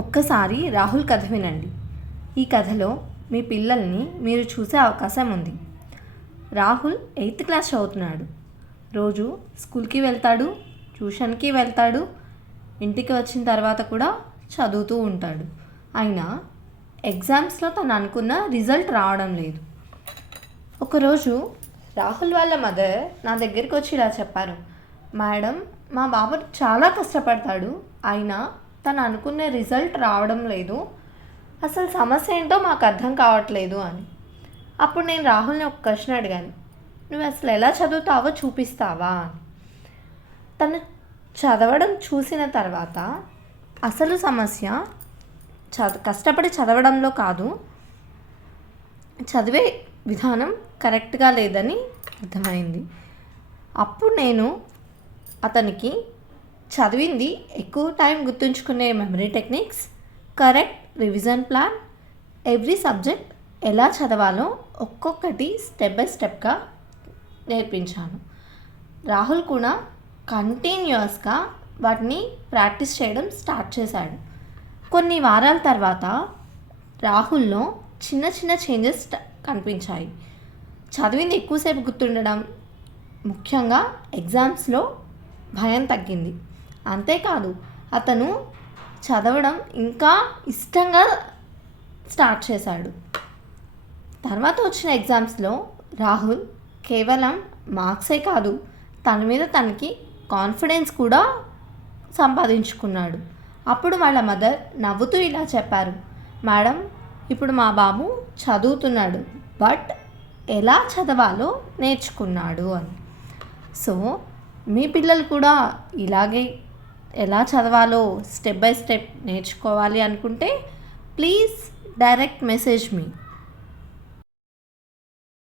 ఒక్కసారి రాహుల్ కథ వినండి. ఈ కథలో మీ పిల్లల్ని మీరు చూసే అవకాశం ఉంది. రాహుల్ 8th క్లాస్ చదువుతున్నాడు. రోజు స్కూల్కి వెళ్తాడు, ట్యూషన్కి వెళ్తాడు, ఇంటికి వచ్చిన తర్వాత కూడా చదువుతూ ఉంటాడు. అయినా ఎగ్జామ్స్లో తను అనుకున్న రిజల్ట్ రావడం లేదు. ఒకరోజు రాహుల్ వాళ్ళ మదర్ నా దగ్గరికి వచ్చి ఇలా చెప్పారు, మేడం, మా బాబు చాలా కష్టపడతాడు, అయినా తను అనుకునే రిజల్ట్ రావడం లేదు, అసలు సమస్య ఏంటో మాకు అర్థం కావట్లేదు అని. అప్పుడు నేను రాహుల్ని ఒక క్వశ్చన్ అడిగాను, నువ్వు అసలు ఎలా చదువుతావో చూపిస్తావా అని. తను చదవడం చూసిన తర్వాత అసలు సమస్య కష్టపడి చదవడంలో కాదు, చదివే విధానం కరెక్ట్గా లేదని అర్థమైంది. అప్పుడు నేను అతనికి చదివింది ఎక్కువ టైం గుర్తుంచుకునే memory techniques, correct revision plan, every subject ఎలా చదవాలో ఒక్కొక్కటి స్టెప్ బై స్టెప్గా నేర్పించాను. రాహుల్ కూడా కంటిన్యూస్గా వాటిని ప్రాక్టీస్ చేయడం స్టార్ట్ చేశాడు. కొన్ని వారాల తర్వాత రాహుల్లో చిన్న చిన్న చేంజెస్ కనిపించాయి. చదివింది ఎక్కువసేపు గుర్తుండడం, ముఖ్యంగా ఎగ్జామ్స్లో భయం తగ్గింది. అంతేకాదు, అతను చదవడం ఇంకా ఇష్టంగా స్టార్ట్ చేశాడు. తర్వాత వచ్చిన ఎగ్జామ్స్లో రాహుల్ కేవలం మార్క్సే కాదు, తన మీద తనకి కాన్ఫిడెన్స్ కూడా సంపాదించుకున్నాడు. అప్పుడు వాళ్ళ మదర్ నవ్వుతూ ఇలా చెప్పారు, మేడం, ఇప్పుడు మా బాబు చదువుతున్నాడు, బట్ ఎలా చదవాలో నేర్చుకున్నాడు అని. సో మీ పిల్లలు కూడా ఇలాగే ఎలా చదవాలో స్టెప్ బై స్టెప్ నేర్చుకోవాలి అనుకుంటే ప్లీజ్ డైరెక్ట్ మెసేజ్ మీ.